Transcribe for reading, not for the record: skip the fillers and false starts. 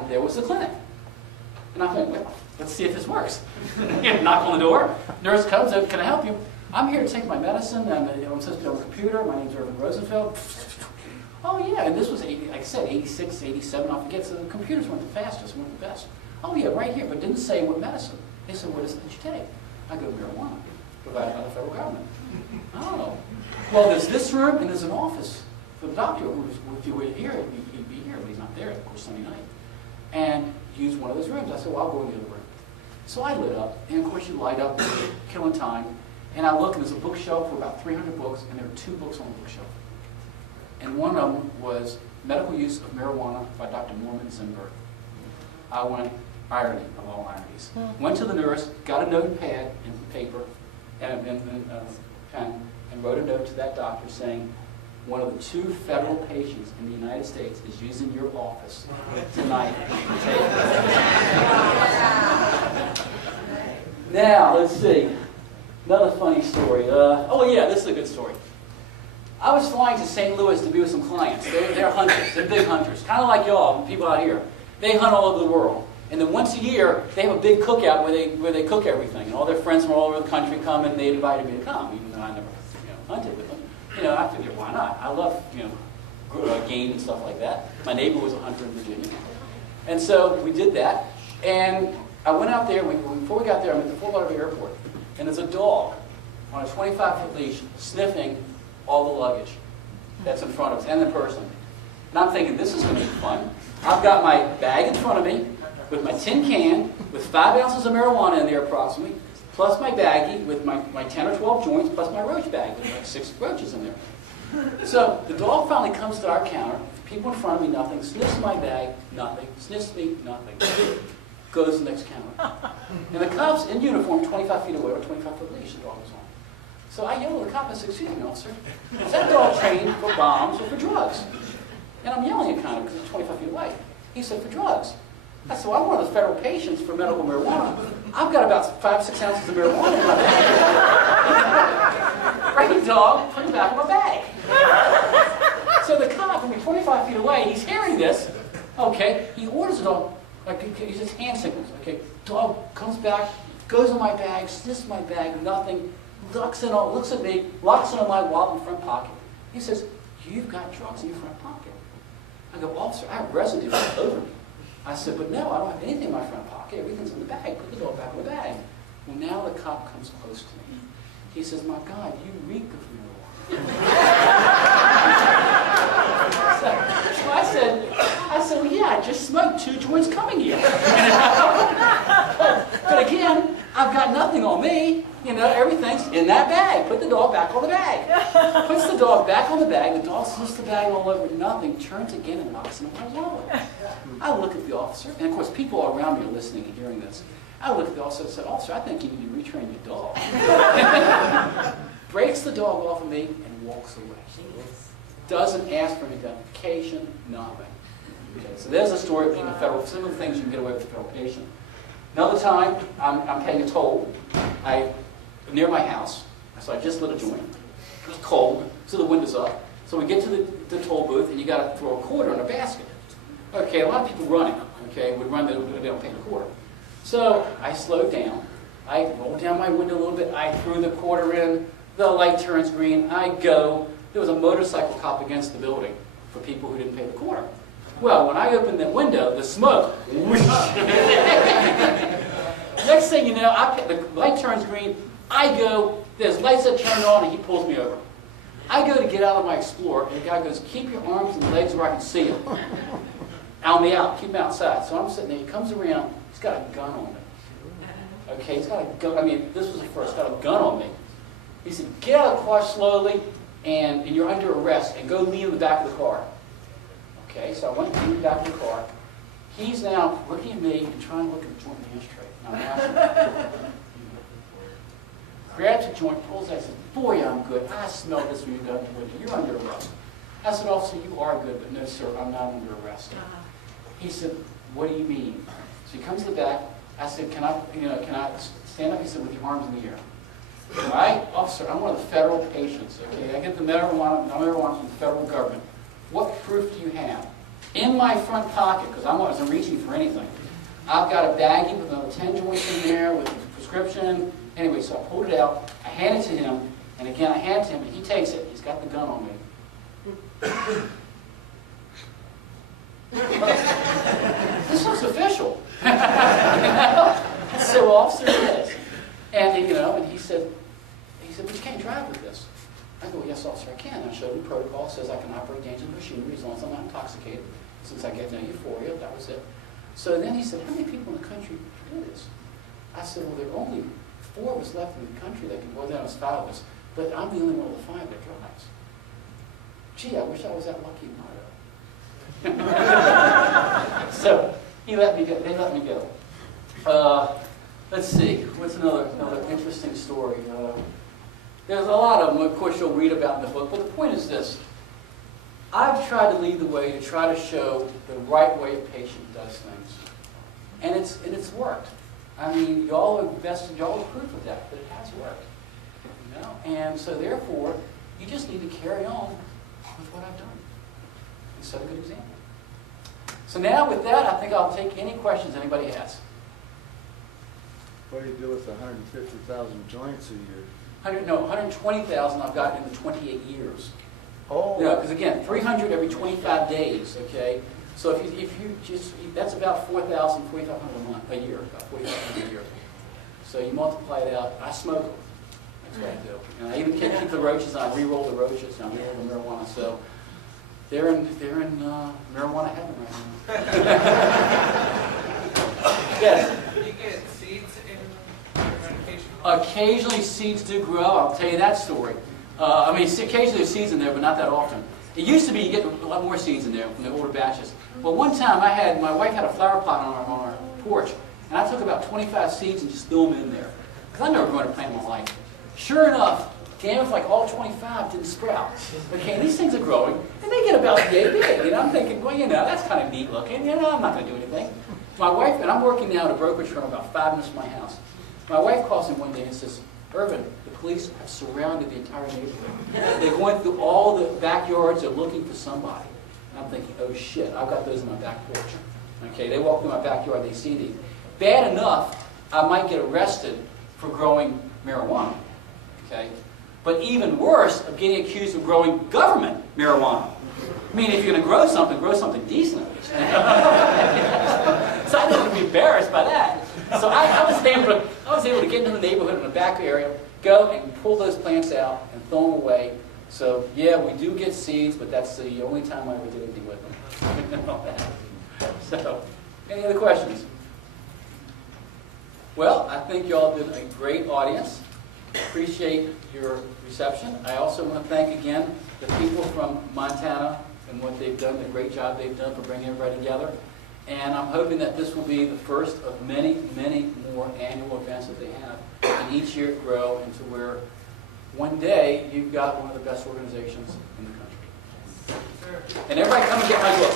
and there was the clinic. And I think, well, let's see if this works. Knock on the door. Nurse comes up, can I help you? I'm here to take my medicine, and I'm supposed to be on the computer. My name's Irvin Rosenfeld. Oh, yeah, and this was, like I said, 86, 87, I forget, so the computers weren't the fastest, weren't the best. Oh, yeah, right here, but didn't say what medicine. They said, what is it that you take? I go, marijuana, provided by the federal government. Oh. Well, there's this room, and there's an office for the doctor, who, if you were here, he'd be here, but he's not there, of course, Sunday night. And use one of those rooms. I said, well, I'll go in the other room. So I lit up, and of course you light up, killing time. And I look, and there's a bookshelf with about 300 books, and there are 2 books on the bookshelf. And one of them was Medical Use of Marijuana by Dr. Norman Zinberg. I went, irony of all ironies. Went to the nurse, got a notepad and paper, and a pen, and wrote a note to that doctor saying, one of the 2 federal patients in the United States is using your office tonight. Now, let's see. Another funny story. Oh yeah, this is a good story. I was flying to St. Louis to be with some clients. They're hunters. They're big hunters. Kind of like y'all, people out here. They hunt all over the world. And then once a year, they have a big cookout where they cook everything. And all their friends from all over the country come, and they invited me to come, even though I never hunted with them. I figured, why not? I love game and stuff like that. My neighbor was a hunter in Virginia. And so we did that. And I went out there. Before we got there, I'm at the Fort Lauderdale airport. And there's a dog on a 25-foot leash sniffing all the luggage that's in front of us and the person. And I'm thinking, this is going to be fun. I've got my bag in front of me with my tin can with 5 ounces of marijuana in there approximately, plus my baggie with my 10 or 12 joints, plus my roach bag with like 6 roaches in there. So the dog finally comes to our counter, people in front of me, nothing, sniffs my bag, nothing, sniffs me, nothing. Goes to the next counter. And the cop's in uniform, 25 feet away, or 25-foot leash the dog was on. So I yell at the cop, I said, excuse me, officer, is that dog trained for bombs or for drugs? And I'm yelling at kind of because it's 25 feet away. He said, for drugs. I said, well, I'm one of the federal patients for medical marijuana. I've got about 5-6 ounces of marijuana in my bag. Bring the dog, put it back in my bag. So the cop, from 25 feet away, he's hearing this. Okay, he orders the dog. Like, he just hand signals. Okay, dog comes back, goes in my bag, sniffs my bag, nothing, looks at me, locks into my wallet in front pocket. He says, you've got drugs in your front pocket. I go, officer, I have residue all over me. I said, but no, I don't have anything in my front pocket. Everything's in the bag. Put the dog back in the bag. Well, now the cop comes close to me. He says, my God, you reek of marijuana. So I said, well, yeah, I just smoked 2 joints coming here. But again, I've got nothing on me. Everything's in that bag. Put the dog back on the bag. Puts the dog back on the bag. The dog sniffs the bag all over, nothing. Turns again and knocks in my wallet. I look at the officer, and of course, people all around me are listening and hearing this. I look at the officer and said, officer, I think you need to retrain your dog. Breaks the dog off of me and walks away. Doesn't ask for any identification, nothing. Okay, so there's a story of being a federal. Some of the things you can get away with a federal patient. Another time, I'm paying a toll. Near my house, so I just lit a joint. It's cold, so the window's up. So we get to the toll booth, and you got to throw a quarter in a basket. Okay, a lot of people running, would run, they don't pay the quarter. So I slowed down. I rolled down my window a little bit. I threw the quarter in. The light turns green. I go. There was a motorcycle cop against the building for people who didn't pay the quarter. Well, when I opened that window, the smoke, whoosh. Next thing you know, the light turns green. I go, there's lights that turn on, and he pulls me over. I go to get out of my Explorer, and the guy goes, keep your arms and legs where I can see them. I'll be out, keep them outside. So I'm sitting there, he comes around, he's got a gun on me. Okay, he's got a gun, this was the first, got a gun on me. He said, get out of the car slowly, and you're under arrest, and go lean in the back of the car. Okay, so I went to the back of the car. He's now looking at me and trying to look at the joint in the ashtray. Now, grabs a joint, pulls it, and says, boy, I'm good. I smell this when you're done with it. You're under arrest. I said, officer, you are good, but no, sir, I'm not under arrest. He said, what do you mean? So he comes to the back. I said, can I stand up? He said, with your arms in the air. All right, officer, I'm one of the federal patients, okay? I get the marijuana from the federal government. What proof do you have? In my front pocket, because I wasn't reaching for anything, I've got a baggie with another 10 joints in there with a prescription. Anyway, so I pulled it out, I hand it to him, and again I hand it to him, and he takes it. He's got the gun on me. This looks official. So officer it is. And and he said, but you can't drive with this. I go, yes, officer, I can. I showed him the protocol. It says I can operate dangerous machinery as long as I'm not intoxicated. Since I get no euphoria, that was it. So then he said, how many people in the country do this? I said, well, there are only 4 of us left in the country that can, well, there was 5 of us, but I'm the only one of the 5 that drives. Gee, I wish I was that lucky in So he let me go. They let me go. Let's see. What's another interesting story? There's a lot of them, of course, you'll read about in the book, but the point is this. I've tried to lead the way to try to show the right way a patient does things. And it's worked. I mean, y'all are proof of that, but it has worked. And so therefore, you just need to carry on with what I've done and set a good example. So now with that, I think I'll take any questions anybody has. What do you do with 150,000 joints a year? 120,000 I've gotten in the 28 years. Oh. Because again, 300 every 25 days, okay? So if you just, that's about 4,000, 4,500 a year, about 4,500 a year. So you multiply it out. I smoke them. That's what I do. And I even keep the roaches, and I re-roll the roaches, and I re-roll the marijuana. So they're in marijuana heaven right now. Yes? Do you get seeds in your medication? Occasionally seeds do grow. I'll tell you that story. Occasionally there's seeds in there, but not that often. It used to be you get a lot more seeds in there from the older batches. But one time my wife had a flower pot on our porch, and I took about 25 seeds and just threw them in there. Because I never grown a plant in my life. Sure enough, damn if like all 25 didn't sprout. Okay, these things are growing, and they get about yay big. I'm thinking, well, that's kind of neat looking. I'm not going to do anything. My wife, and I'm working now at a brokerage firm about 5 minutes from my house. My wife calls me one day and says, Irvin, the police have surrounded the entire neighborhood. They're going through all the backyards. They're looking for somebody. And I'm thinking, oh shit, I've got those in my back porch. Okay, they walk through my backyard, they see these. Bad enough, I might get arrested for growing marijuana. Okay, but even worse, of getting accused of growing government marijuana. I mean, if you're going to grow something decent. So I don't want to be embarrassed by that. So I was able to get into the neighborhood in the back area, go and pull those plants out and throw them away. So yeah, we do get seeds, but that's the only time I ever did anything with them. So, any other questions? Well, I think you all did a great audience. Appreciate your reception. I also want to thank again the people from Montana and what they've done, the great job they've done for bringing everybody together. And I'm hoping that this will be the first of many, many more annual events that they have. And each year grow into where one day you've got one of the best organizations in the country. And everybody come and get my book.